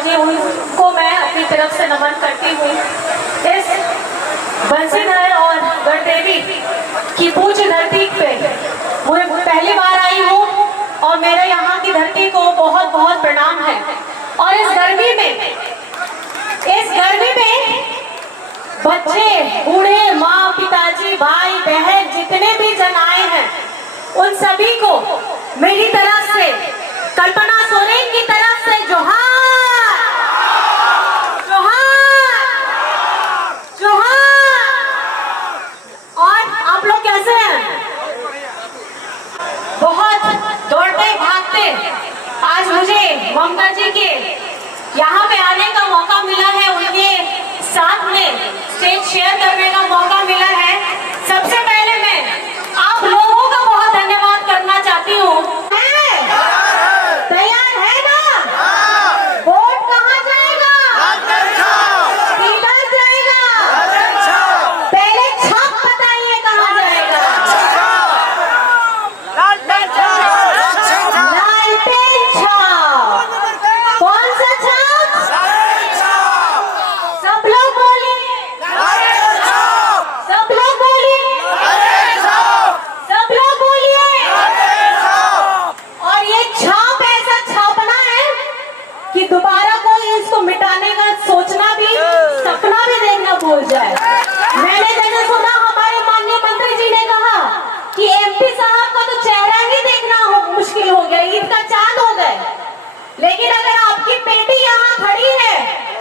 जी, उनको मैं अपनी तरफ से नमन करती हूँ। इस बंसीधर और गढ़देवी की पूज्य धरती पे मैं पहली बार आई हूँ और मेरे यहाँ की धरती को बहुत बहुत प्रणाम है। और इस गर्मी में बच्चे, बूढ़े, माँ, पिताजी, भाई, बहन, जितने भी जन आए हैं, उन सभी को मेरी तरफ से, कल्पना सोरेन की तरफ से जोहार, जोहार, जोहार। और आप लोग कैसे हैं? बहुत दौड़ते भागते आज मुझे ममता जी के यहाँ पे आने का मौका मिला है, उनके साथ में स्टेज शेयर करने का मौका मिला है। सबसे पहले मैं आप लोगों का बहुत धन्यवाद करना चाहती हूँ। तैयार है ना? वोट कहाँ जाएगा? किधर जाएगा? पहले छाप बताइए कहाँ जाएगा? लालटेन छाप। कौन सा छाप? सब लोग बोलिए, सब लोग बोलिए, सब लोग बोलिए। और ये छाप ऐसा छापना है कि दोबारा कोई इसको मिटाने का सोचना भी, सपना भी देखना भूल जाए। मैंने जैसे सुना हमारे माननीय मंत्री जी ने कहा कि एमपी साहब का तो चेहरा ही देखना मुश्किल हो गया, ईद का चांद हो गए। लेकिन अगर आपकी बेटी यहाँ खड़ी है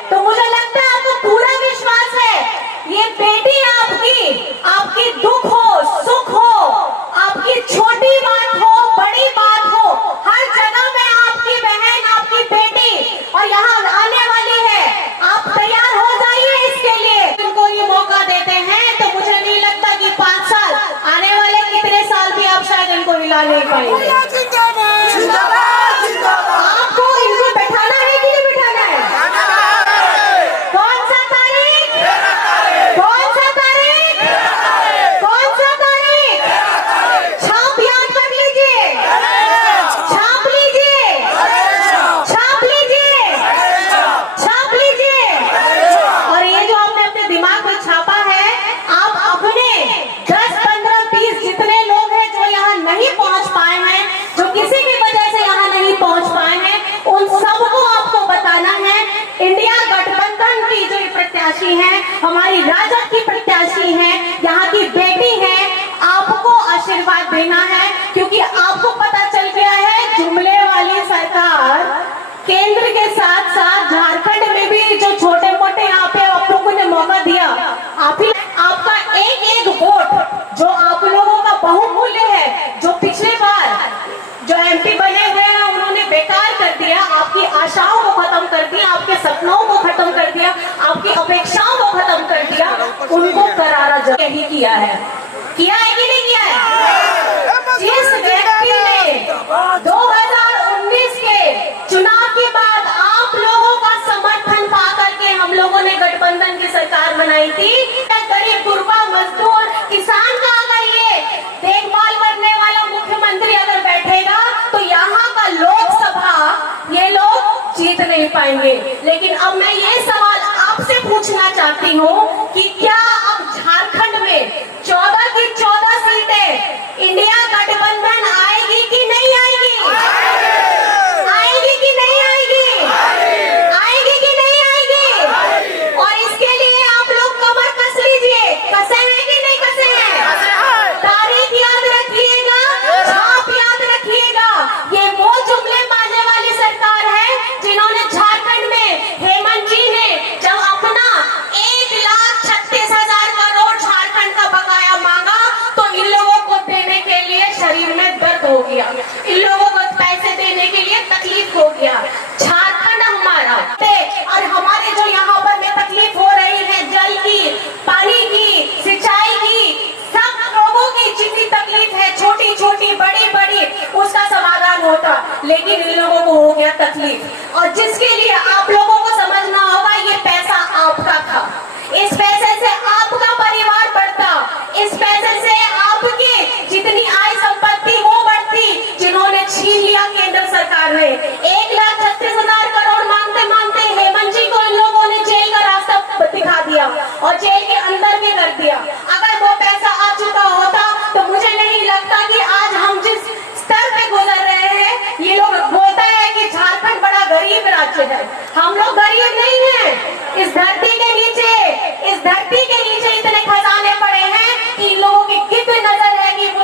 तो मुझे लगता है आपको पूरा विश्वास है ये बेटी आपकी दुख हो, सुख हो, आपकी छोटी बात हो, बड़ी बात हो, हर जगह में आपकी बहन, आपकी बेटी और यहाँ आने वाली है। आप तैयार हो जाइए इसके लिए। इनको ये मौका देते हैं तो मुझे नहीं लगता कि 5 साल, आने वाले कितने साल भी आप शायद इनको हिला नहीं पाएंगे। आपको इनको बैठाना है कि नहीं बैठाना है? कौन सा तारीख? कौन सा तारीख? कौन सा तारीख? छाप याद कर लीजिए, छाप लीजिए, छाप लीजिए, छाप लीजिए। और ये जो आपने अपने दिमाग में छापा है, आप अपने 10, 15, 20 जितने लोग हैं जो यहाँ नहीं पहुँच पाए हैं, जो किसी भी वजह से यहाँ नहीं पहुँच पाए हैं, उन सबको आपको बताना है। इंडिया गठबंधन की जो प्रत्याशी है, हमारी राजद की प्रत्याशी है, यहाँ की बेटी है, आपको आशीर्वाद देना है। क्योंकि आपको पता चल गया है जुमले वाली सरकार केंद्र के साथ साथ झारखंड में भी जो छोटे मोटे यहाँ पे आप लोगों ने मौका दिया, आपका एक वोट जो आप लोगों का बहुमूल्य है, जो पिछले बार जो एमपी बने हुए हैं उन्होंने बेकार कर दिया, आपकी आशाओं को खत्म कर दिया, आपके सपनों को खत्म कर दिया, आपकी अपेक्षाओं को खत्म कर दिया, उनको करारा जवाब यही किया है। किया है कि नहीं किया है? जिस व्यक्ति ने 2019 के चुनाव के बाद आप लोगों का समर्थन पा करके हम लोगों ने गठबंधन की सरकार बनाई थी, गरीब गुरबा मजदूर किसान का अगर ये देखभाल करने वाला मुख्यमंत्री अगर बैठेगा तो यहाँ का लोकसभा ये लोग जीत नहीं पाएंगे। लेकिन अब मैं ये सवाल आपसे पूछना चाहती हूँ कि क्या अब झारखंड में 14 की 14 सीटें इंडिया गठबंधन आएगी कि नहीं आएगी? आएगी कि नहीं आएगी? आएगी कि नहीं आएगी? और इसके लिए आप लोग कमर कस लीजिए। कसे हैं कि नहीं कसे हैं? तारीख याद रखिएगा, छाप याद रखिएगा। ये वो जुमले बाजने वाली सरकार है जिन्होंने झारखंड में हेमंत जी ने जब अपना 1,36,000 करोड़ झारखंड का बकाया मांगा तो इन लोगों को देने के लिए शरीर में दर्द हो गया, इन लोगों को पैसे देने के लिए तकलीफ हो गया। झारखंड हमारा और हमारे जो यहाँ पर में तकलीफ हो रही है, जल की, पानी की, सिंचाई की, सब लोगों की जितनी तकलीफ है, छोटी छोटी बड़ी बड़ी, उसका समाधान होता, लेकिन इन लोगों को हो गया तकलीफ। और जिसके लिए आप लोगों को समझना होगा ये पैसा आपका था, इस पैसे से आपका परिवार बढ़ता, इस पैसे से आपकी जितनी आय संपत्ति वो बढ़ती, जिन्होंने छीन लिया केंद्र सरकार ने। 1,36,000 करोड़ मांगते मांगते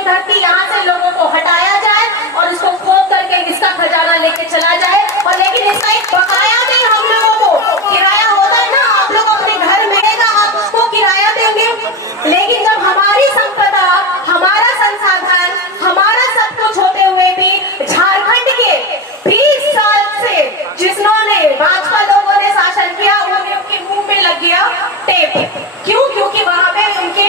धरती यहाँ से लोगों को हटाया जाए और उसको खोद करके इसका खजाना लेके चला जाए। और लेकिन इसका एक बकाया भी हम लोगों को, किराया होता है ना, आप लोग अपने घर मिलेगा आप उसको किराया देंगे, लेकिन जब हमारी संपदा, हमारा संसाधन, हमारा सब कुछ होते हुए भी झारखंड के 20 साल से जिन्होंने भाजपा लोगों ने शासन किया, उनके मुंह में लग गया टेप। क्यों? क्योंकि वहां पे उनके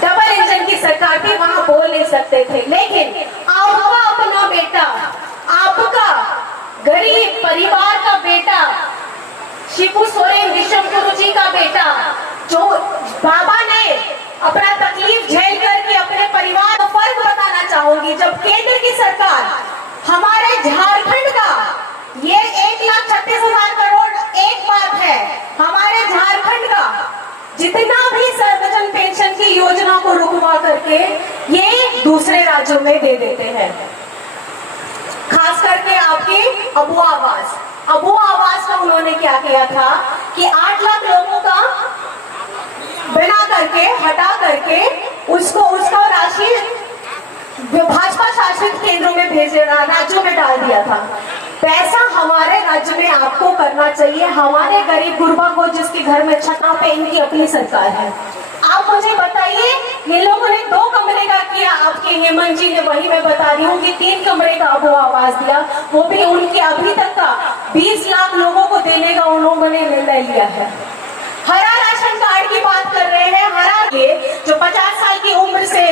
डबल इंजन की सरकार थी, वहां बोल नहीं सकते थे। लेकिन आपका अपना बेटा, आपका गरीब परिवार का बेटा, शिबू सोरेन विश्व गुरु जी का बेटा, जो बाबा ने अपना तकलीफ झेल करके अपने परिवार को फर्क बताना चाहूंगी। जब केंद्र की सरकार हमारे झारखंड का, ये 1,36,000 करोड़ एक बात है, हमारे झारखंड का जितना भी सर्वजन पेंशन की योजना को रुकवा करके ये दूसरे राज्यों में दे देते हैं। खास करके आपके अबू आवास का उन्होंने क्या किया था कि 8 लाख लोगों का बना करके, हटा करके उसका राशि भाजपा शासित केंद्रों में भेजे, राज्यों में डाल दिया था। पैसा हमारे राज्य में आपको करना चाहिए, हमारे गरीब गुरबा को जिसके घर में छत पे इनकी अपनी सरकार है। आप मुझे बताइए, ये लोगों ने 2 कमरे का किया, आपके हेमंत जी ने, वही मैं बता रही हूँ कि 3 कमरे का अबू आवास दिया, वो भी उनके अभी तक का 20 लाख लोगों को देने का उन्होंने निर्णय लिया है। हरा राशन कार्ड की बात कर रहे हैं, हरा के जो 50 साल की उम्र से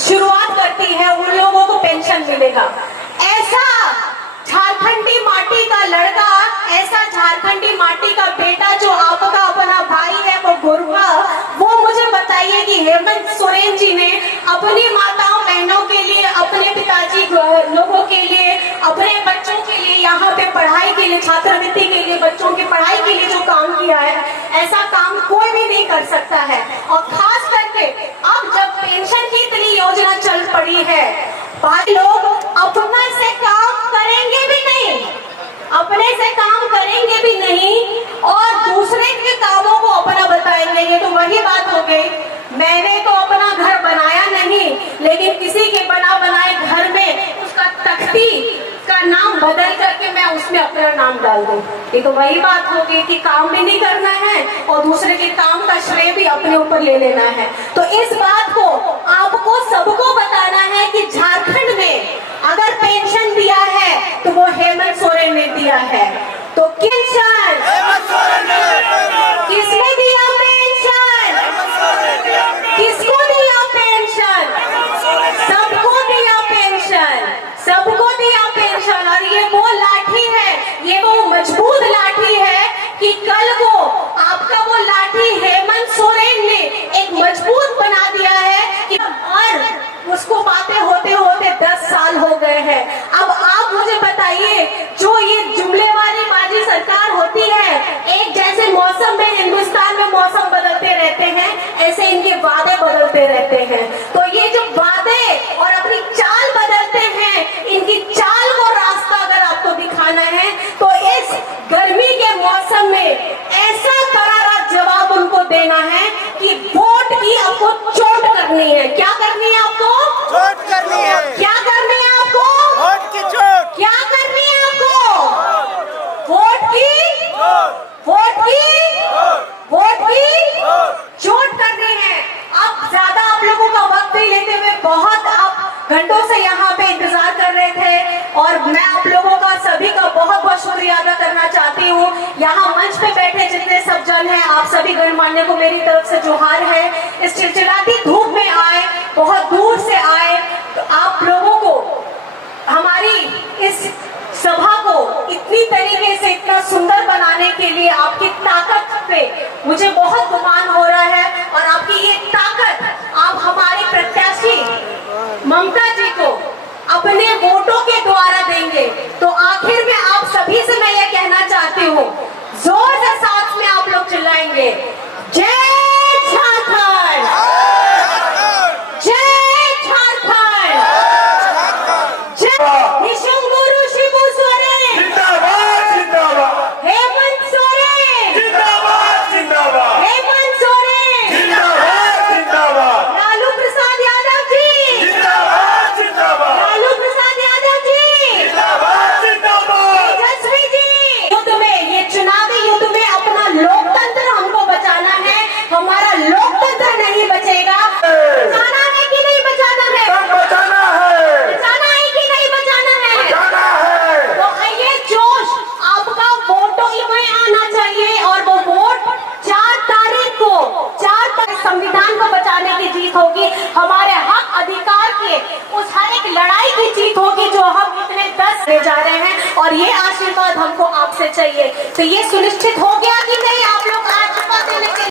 शुरुआत करती है उन लोगों को पेंशन मिलेगा। ऐसा झारखंडी माटी का लड़का, ऐसा झारखंडी माटी का बेटा जो आपका अपना भाई है, वो गुरबा, वो मुझे बताइए कि हेमंत सोरेन जी ने अपनी माताओं बहनों के लिए, अपने पिताजी लोगों के लिए, अपने बच्चों के लिए, यहाँ पे पढ़ाई के लिए, छात्रवृत्ति के लिए, बच्चों की पढ़ाई के लिए जो काम किया है, ऐसा काम कोई भी नहीं कर सकता है। और खास करके अब जब पेंशन की इतनी योजना चल पड़ी है, बाकी लोग अपना से काम करेंगे भी नहीं, अपने से काम करेंगे भी नहीं और दूसरे के कामों को अपना बताएंगे। ये तो वही बात हो गई, मैंने तो अपना घर बनाया नहीं, लेकिन किसी के बना बनाए घर में उसका तख्ती का नाम बदल करके मैं उसमें अपना नाम डाल दूं। ये तो वही बात हो गई कि काम भी नहीं करना है और दूसरे के काम का श्रेय भी अपने ऊपर ले लेना है। तो इस बात को आपको सबको बताना है कि झारखंड में अगर पेंशन दिया है तो वो हेमंत सोरेन ने दिया है। तो पेंशन किसने दिया? पेंशन किसको दिया? पेंशन सबको दिया, पेंशन सबको दिया पेंशन। और ये वो लाठी है, ये वो मजबूत लाठी है कि कल को आपका वो लाठी हेमंत सोरेन ने एक मजबूत बना दिया है कि, और उसको बातें होते होते 10 साल हो गए हैं। अब आप मुझे बताइए, जो ये जुमले वाली बाजी सरकार होती है, एक जैसे मौसम में हिंदुस्तान में मौसम बदलते रहते हैं, ऐसे इनके वादे बदलते रहते हैं। तो ये जो वादे और अपनी चाल बदलते हैं, इनकी चाल को रास्ता अगर आपको दिखाना है तो इस गर्मी के मौसम में ऐसा करारा जवाब उनको देना है कि वोट की आपको चोट करनी है। क्या करनी है आपको? चोट करनी है। क्या करनी है आपको? वोट की चोट। क्या करनी है आपको? वोट की वोट की वोट की चोट करनी है। अब ज्यादा आप लोगों का वक्त नहीं लेते हुए, बहुत आप घंटों से यहाँ पे इंतजार कर रहे थे और मैं आप लोगों का सभी का बहुत बहुत शुक्रिया अदा करना चाहती हूँ। यहाँ मंच पे बैठे जितने सब जन हैं, आप सभी गणमान्य को मेरी तरफ से जोहार है। इस चिलचिलाती धूप में आए, बहुत दूर से आए, तो आप लोगों को हमारी इस सभा को इतनी तरीके से इतना सुंदर बनाने के लिए आपकी ताकत पे मुझे बहुत गुमान हो रहा है। और आपकी ये ताकत आप हमारी प्रत्याशी ममता जी को अपने वोटों के द्वारा देंगे। तो आखिर में आप सभी से मैं ये कहना चाहती हूँ, जोर से साथ में आप लोग चिल्लाएंगे, जय झारखंड, जय झारखंड, जय विश्व गुरु शिबू सोरेन, जिंदाबाद जिंदाबाद, हेमंत सोरेन, जिंदाबाद जिंदाबाद, हेमंत सोरेन, जिंदाबाद जिंदाबाद, लालू प्रसाद यादव जी, के उस हर एक लड़ाई की जीत होगी जो हम इतने 10 ले जा रहे हैं, और ये आशीर्वाद हमको आपसे चाहिए। तो ये सुनिश्चित हो गया